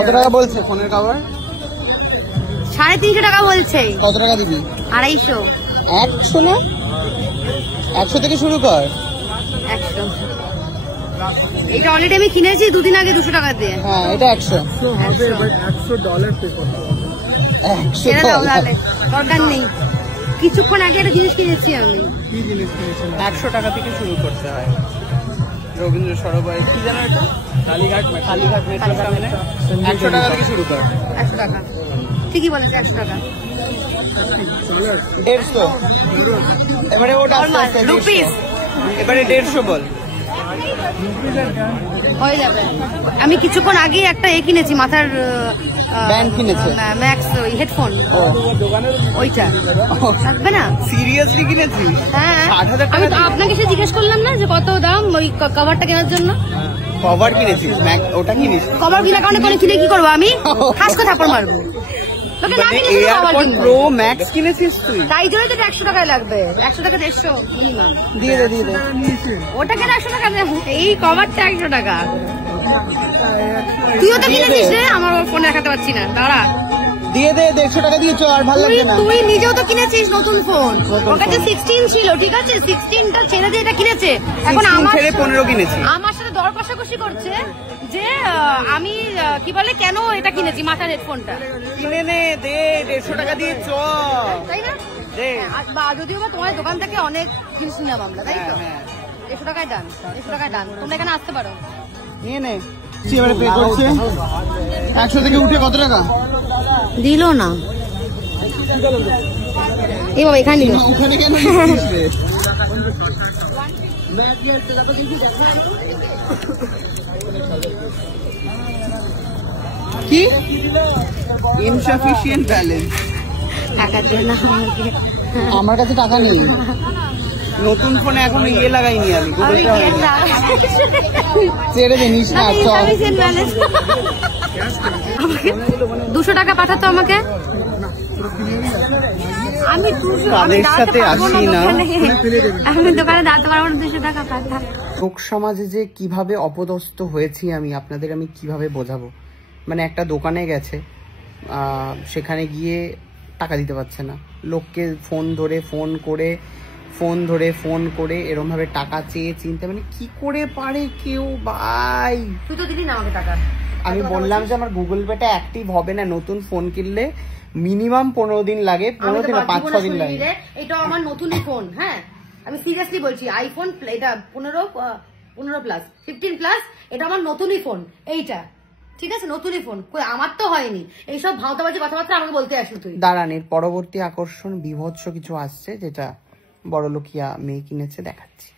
কত টাকা বলছে ফোনের কভার? 350 টাকা বলছে। কত টাকা দিবি? 250। 100 না, 100 থেকে শুরু কর। 100। এটা অলরেডি আমি কিনেছি 2 দিন আগে 200 টাকা দিয়ে। হ্যাঁ এটা 100 হবে, বাট $100 পে করতে হবে। 100 দরকার নেই, কিছুক্ষণ আগে একটা জিনিস কিনেছি আমি। কি জিনিস কিনেছেন? 100 টাকা থেকে শুরু করতে হয়। রবীন্দ্র সরোবরে কি জানো এটা? কালীঘাট মেট্রো সামনে 100 টাকা থেকে শুরু কর। 100 টাকা ঠিকই বলেছে, 100 টাকা। 150। এবারে ওটা রুপিস, এবারে 150 বল। হয়ে যাবে। আমি কিছুক্ষণ আগে একটা কিনেছি, মাথার ব্যান্ড কিনেছে, ম্যাক্স হেডফোন, ওইটা লাগবে না? সিরিয়াসলি কিনেছিস? হ্যাঁ, 60,000 আমি টাকা? তো আপনাকে সে জিজ্ঞেস করলাম না যে কত দাম ওই কভারটা কেনার জন্য। কভার কিনেছিস? ওটা কিনিস? কভার কিনা কারণে করে কিনে কি করবো আমি? হাসকে থাপড় মারবো। তোকে না কিনে তো কভার কিনবো। প্রো ম্যাক্স কিনেছিস তুই? তাই জন্য তো 100 টাকায় লাগবে। 100 টাকা 150 মিনিমাম। দিয়ে দে। ওটা কেন 100 টাকা? এই কভারটা 100 টাকা। তুইও তো কিনেছিস রে, আমার ফোনে দেখাতে পাচ্ছি না, দাঁড়া। দিয়ে দে, 150 টাকা দিয়েছো, আর ভালো লাগবে না। তুই নিজেও তো কিনেছিস নতুন ফোন, ওর কাছে 16 ছিল, ঠিক আছে? 16টা ছেড়ে দিয়ে এটা কিনেছে। এখন আমার ছেড়ে 15 কিনেছি। আমার সাথে দর কষাকষি করছে যে আমি কি বলে কেন এটা কিনেছি, মাথার হেডফোনটা কিনে নে, দে 150 টাকা দিয়ে চ, তাই না? যদিও বা তোমার দোকান থেকে অনেক জিনিস নিলাম আমরা, তাই তো? 150 টাকায় ডান, 150 টাকায় ডান। তোমরা এখানে আসতে পারো, নিয়ে নে। এবারে পে করছে 100 থেকে উঠে কত টাকা দিল না। এই বাবা এখানে নিল। ওখানে কেন নিচ্ছিস রে? কি ইনসাফিশিয়েন্ট ব্যালেন্স? টাকা দিয়ে না আমাকে। আমার কাছে টাকা নেই, নতুন ফোনে এখন লাগাইনি আমি, গুগলটা হয়নি। ছেড়ে দে, নিস না। 200 টাকা পাঠাতো আমাকে, আমি তাদের সাথে আসি না, আমি দোকানে দাঁড়াতে পারবো না। 200 টাকা পাঠা। লোক সমাজে যে কিভাবে অপদস্থ হয়েছি আমি কিভাবে বোঝাবো। মানে একটা দোকানে গেছে, সেখানে গিয়ে টাকা দিতে পারছে না, লোককে ফোন করে এরকম ভাবে টাকা চেয়ে চিনতে, মানে কি করে পারে কেউ ভাই? তুই তো দিলি না আমাকে টাকা। আমি বললাম যে আমার গুগল পেটা অ্যাক্টিভ হবে না, নতুন ফোন কিনলে মিনিমাম 15 দিন লাগে, 15 দিন 5-6 দিন লাগে। এটা আমার নতুনই ফোন, হ্যাঁ আমি সিরিয়াসলি বলছি, আইফোন এটা 15 প্লাস 15 প্লাস, এটা আমার নতুনই ফোন এইটা, ঠিক আছে? নতুনই ফোন, আমার তো হয়নি। এইসব ভাওতাবাজি কথাবার্তা আমাকে বলতে আসলো তুই। দাঁড়ান, এর পরবর্তী আকর্ষণ বিভৎস কিছু আসছে, যেটা বড়লোকিয়া মেয়ে কিনেছে, দেখাচ্ছি।